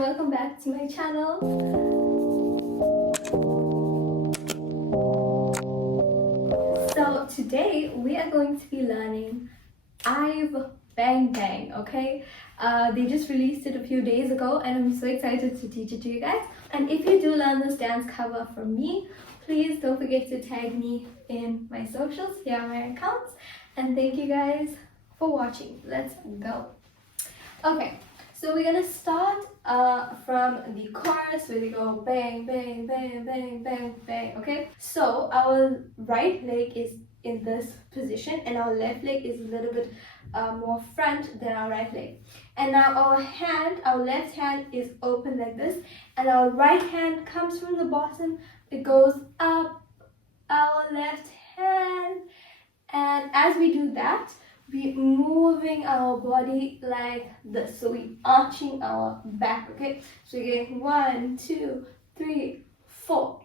and welcome back to my channel. So today we are going to be learning IVE Bang Bang, okay? They just released it a few days ago and I'm so excited to teach it to you guys. And if you do learn this dance cover from me, please don't forget to tag me in my socials. Here are my accounts. And thank you guys for watching. Let's go. Okay, so we're gonna start from the chorus where we go bang, bang, bang, bang, bang, bang, okay? So our right leg is in this position and our left leg is a little bit more front than our right leg. And now our left hand is open like this and our right hand comes from the bottom. It goes up, our left hand, and as we do that, we moving our body like this. So we arching our back, okay? So we're getting 1, 2, 3, 4.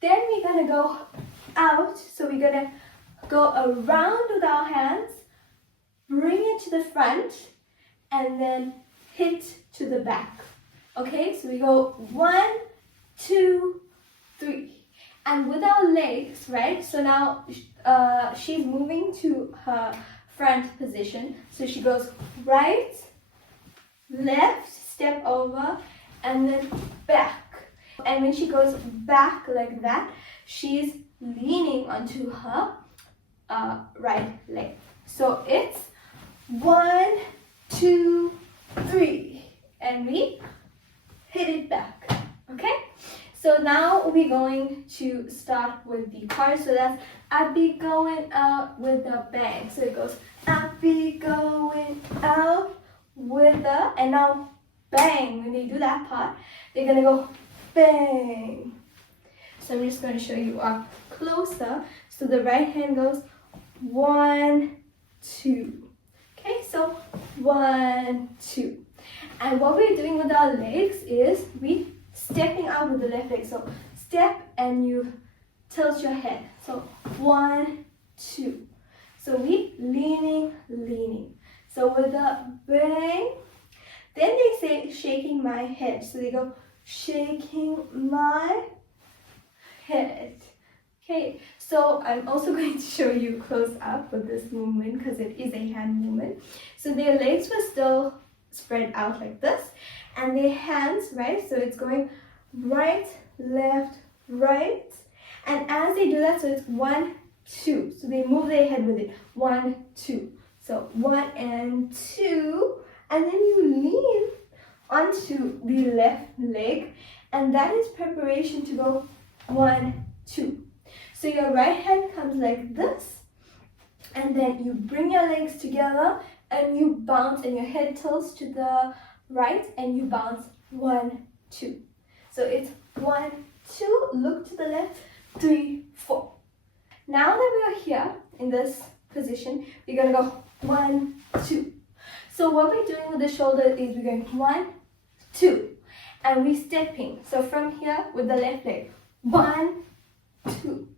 Then we're gonna go out. So we're gonna go around with our hands, bring it to the front, and then hit to the back. Okay, so we go 1, 2, 3. And with our legs, right? So now she's moving to her front position. So she goes right, left, step over, and then back. And when she goes back like that, she's leaning onto her right leg. So it's 1, 2, 3, and we hit it back. Okay? So now we're going to start with the chorus. So that's I be going out with a bang. So it goes I be going out with a, and now bang. When they do that part, they're gonna go bang. So I'm just going to show you up closer. So the right hand goes 1, 2. Okay, so 1, 2. And what we're doing with our legs is we stepping out with the left leg. So step and you tilt your head. So 1, 2. So we leaning, leaning. So with the bang, then they say shaking my head. So they go shaking my head. Okay, so I'm also going to show you close up with this movement because it is a hand movement. So their legs were still spread out like this and their hands, right? So it's going right, left, right. And as they do that, so it's 1, 2. So they move their head with it. 1, 2. So 1 and 2. And then you lean onto the left leg. And that is preparation to go 1, 2. So your right hand comes like this. And then you bring your legs together and you bounce and your head tilts to the right and you bounce 1, 2. So it's 1, 2, look to the left, 3, 4. Now that we are here in this position, we're gonna go 1, 2. So what we're doing with the shoulder is we're going 1, 2, and we're stepping. So from here with the left leg, 1, 2.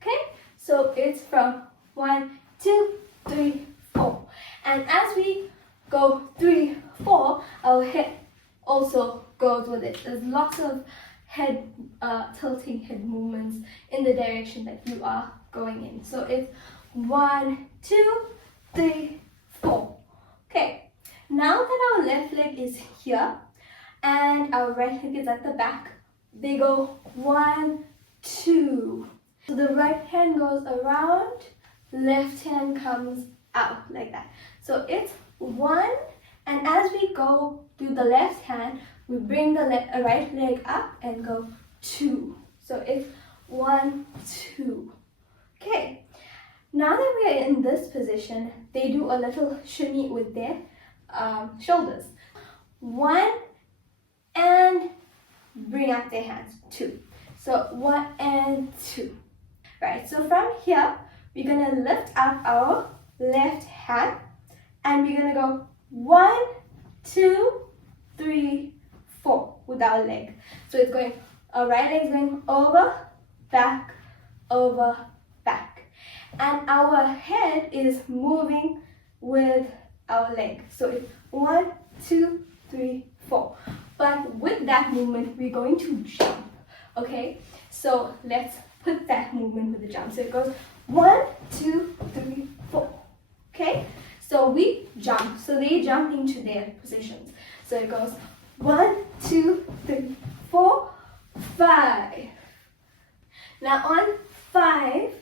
Okay? So it's from 1, 2, 3, 4. And as we go 3, 4, our head also goes with it. There's lots of head tilting head movements in the direction that you are going in. So it's 1, 2, 3, 4. Okay, now that our left leg is here and our right leg is at the back, they go 1, 2. So the right hand goes around, left hand comes out like that. So it's 1, and as we go to the left hand, we bring the right leg up and go 2. So it's 1, 2. Okay. Now that we are in this position, they do a little shimmy with their shoulders. 1 and bring up their hands. 2. So 1 and 2. Right. So from here, we're gonna lift up our left hand and we're gonna go 1, 2, 3, 4 with our leg. So it's going, our right leg is going over, back, back. And our head is moving with our leg. So it's 1, 2, 3, 4. But with that movement, we're going to jump. Okay, so let's put that movement with the jump. So it goes 1, 2, 3, 4. Okay, so we jump. So they jump into their positions. So it goes 1, 2, 3, 4, 5. Now on 5,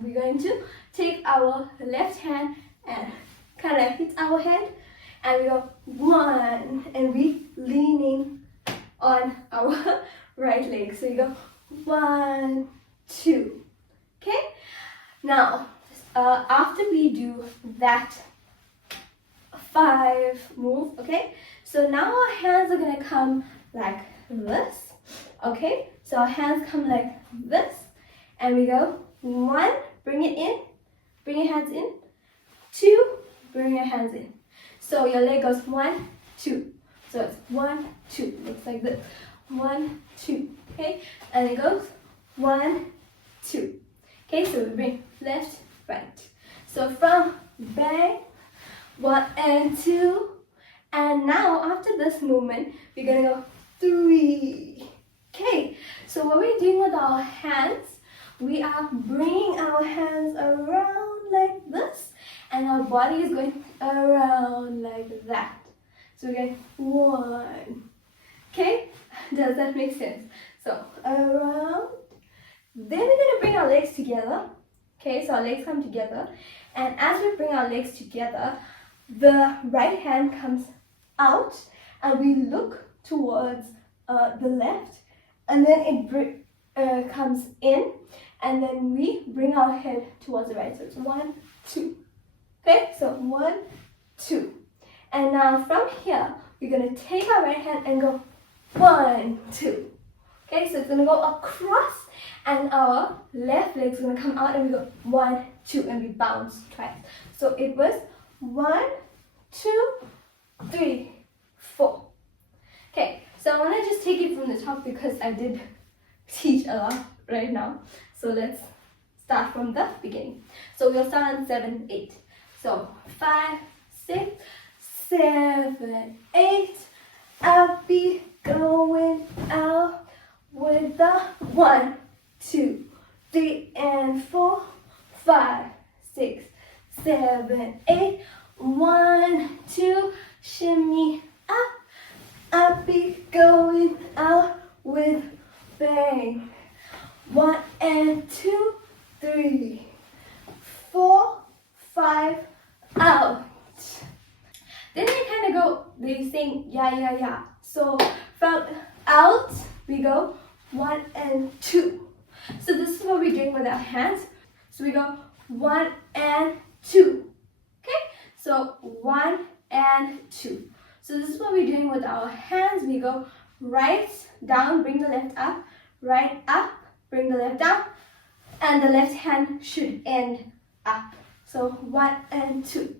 we're going to take our left hand and kind of hit our head, and we go 1, and we leaning on our right leg. So you go 1, 2. Okay. Now after we do that 5 move, okay, so now our hands are gonna come like this. Okay, so our hands come like this, and we go 1, bring it in, bring your hands in, 2, bring your hands in. So your leg goes 1, 2. So it's 1, 2. Looks like this. 1, 2. Okay, and it goes 1, 2. Okay, so we bring left, right. So from bang, 1 and 2, and now after this movement, we're gonna go 3. Okay, so what we're doing with our hands, we are bringing our hands around like this, and our body is going around like that. So we're going 1. Okay, does that make sense? So around. Then we're going to bring our legs together. Okay, so our legs come together, and as we bring our legs together, the right hand comes out, and we look towards the left, and then it comes in, and then we bring our head towards the right. So it's 1, 2. Okay, so 1, 2. And now from here, we're going to take our right hand and go 1, 2. Okay, so it's going to go across, and our left leg is going to come out, and we go 1, 2, and we bounce twice. So it was 1, 2, 3, 4. Okay, so I want to just take it from the top because I did teach a lot right now. So let's start from the beginning. So we'll start on 7, 8. So 5, 6, 7, 8. I'll be going out with the 1, 2, 3, and 4, 5, 6, 7, 8. 1, 2, shimmy up. I'll be going out with bang. 1 and 2, 3, 4, 5, out. Then they kind of go, they sing yeah, yeah, yeah. So from out, we go 1 and 2. So this is what we're doing with our hands. So we go 1 and 2. Okay, so 1 and 2. So this is what we're doing with our hands. We go right down, bring the left up, right up, bring the left down, and the left hand should end up. So 1 and 2.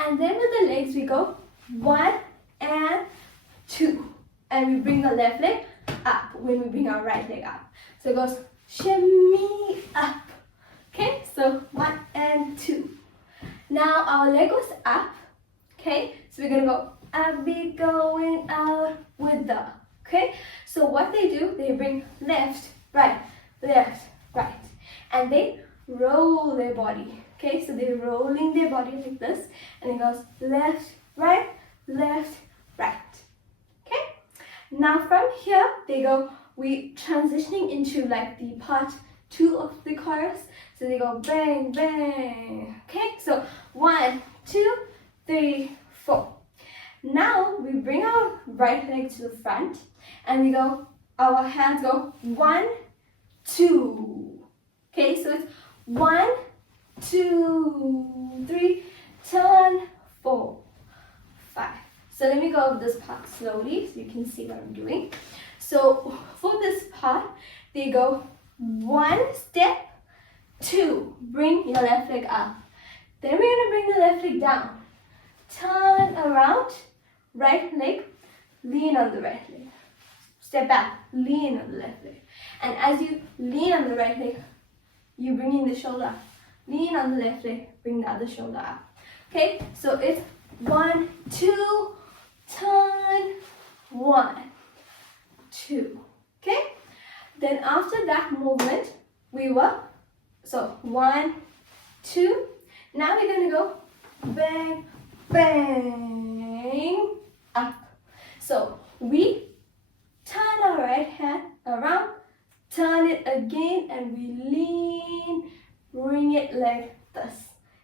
And then with the legs, we go 1 and 2. And we bring the left leg up when we bring our right leg up. So it goes shimmy up. Okay, so 1 and 2. Now our leg goes up. Okay, so we're gonna go, I'll be going out with the. Okay, so what they do, they bring left, right, and they roll their body. Okay, so they're rolling their body like this, and it goes left, right. Okay, now from here they go, we transitioning into like the part 2 of the chorus. So they go bang, bang. Okay, so 1, 2, 3, 4. Now we bring our right leg to the front, and we go, our hands go 1, 2. Okay, so it's 1, 2, 3, turn, 4, 5. So let me go over this part slowly so you can see what I'm doing. So for this part, they go 1 step, 2, bring your left leg up. Then we're gonna bring the left leg down. Turn around, right leg, lean on the right leg. Step back, lean on the left leg. And as you lean on the right leg, you bring in the shoulder up. Lean on the left leg, bring the other shoulder up. Okay, so it's 1, 2, turn, 1. 1, 2. Okay? Then after that movement, we were, so 1, 2. Now we're going to go bang, bang, up. So we turn our right hand around, turn it again, and we lean, bring it like this.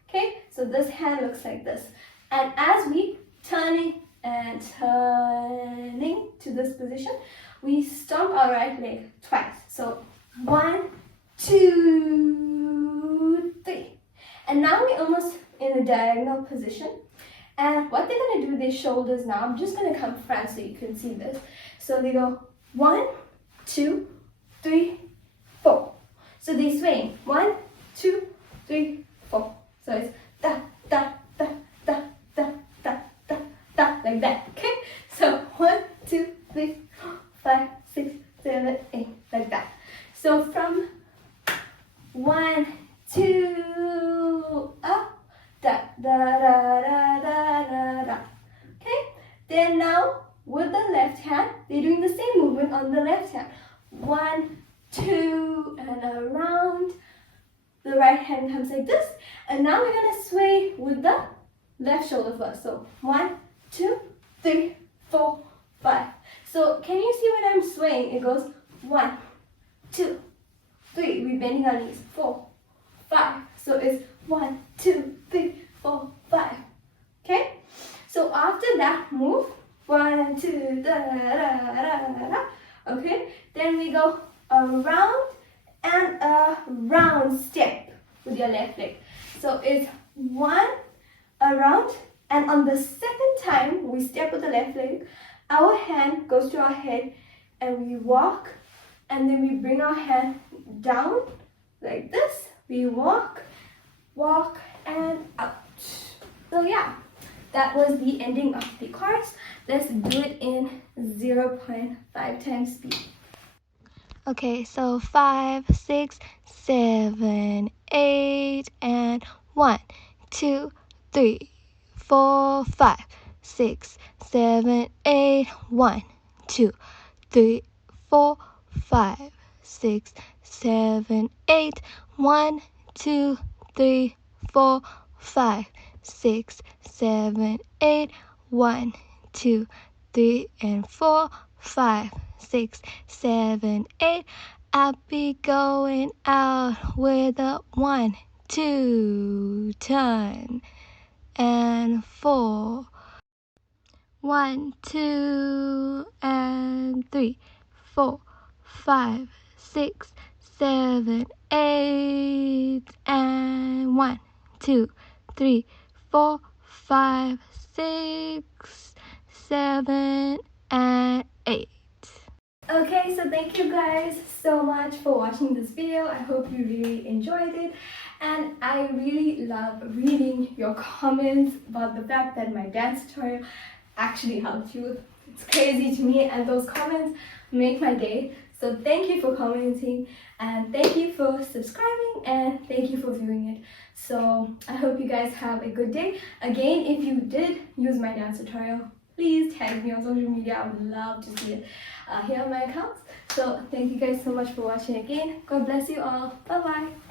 Okay, so this hand looks like this. And as we turning and turning to this position, we stomp our right leg twice. So 1, 2, 3. And now we're almost in a diagonal position. And what they're going to do, their shoulders now, I'm just going to come front so you can see this. So they go 1, 2, 3, 4. So they swing 1, 2, 3, 4. So it's da, da, da, da, da, da, da, da, like that. Okay? So 1, 2, 3, 4, 5, 6, 7, 8, like that. So from 1, 2, up, da, da, da, da, da, da, da. Okay? Then now, with the left hand, they're doing the same movement on the left hand. 1, 2, and around. The right hand comes like this. And now we're going to sway with the left shoulder first. So 1, 2, 3, 4, 5. So can you see when I'm swaying? It goes 1, 2, 3. We're bending our knees. 4, 5. So it's 1, 2, 3, 4, 5. Okay? So after that move, 1, 2, da, da, da, da. Okay? Then we go around and a round step with your left leg. So it's 1 around, and on the second time we step with the left leg, our hand goes to our head and we walk, and then we bring our hand down like this. We walk, walk, and out. So yeah, that was the ending of the chorus. Let's do it in 0.5 times speed. Okay, so 5, 6, 7, 8, and 1, 2, 3, 4, 5, 6, 7, 8, 1, 2, 3, 4, 5, 6, 7, 8, 1, 2, 3, 4, 5, 6, 7, 8, 1, 2, 3, and 4, 5, 6, 7, 8. I'll be going out with a 1, 2, turn, and 4, 1, 2, and 3, 4, 5, 6, 7, 8, and 1, 2, 3, 4, 5, 6, 7, and 8. Okay, so thank you guys so much for watching this video. I hope you really enjoyed it, and I really love reading your comments about the fact that my dance tutorial actually helped you. It's crazy to me, and those comments make my day. So thank you for commenting, and thank you for subscribing, and thank you for viewing it. So I hope you guys have a good day. Again, if you did use my dance tutorial, please tag me on social media. I would love to see it here on my accounts. So thank you guys so much for watching again. God bless you all. Bye bye.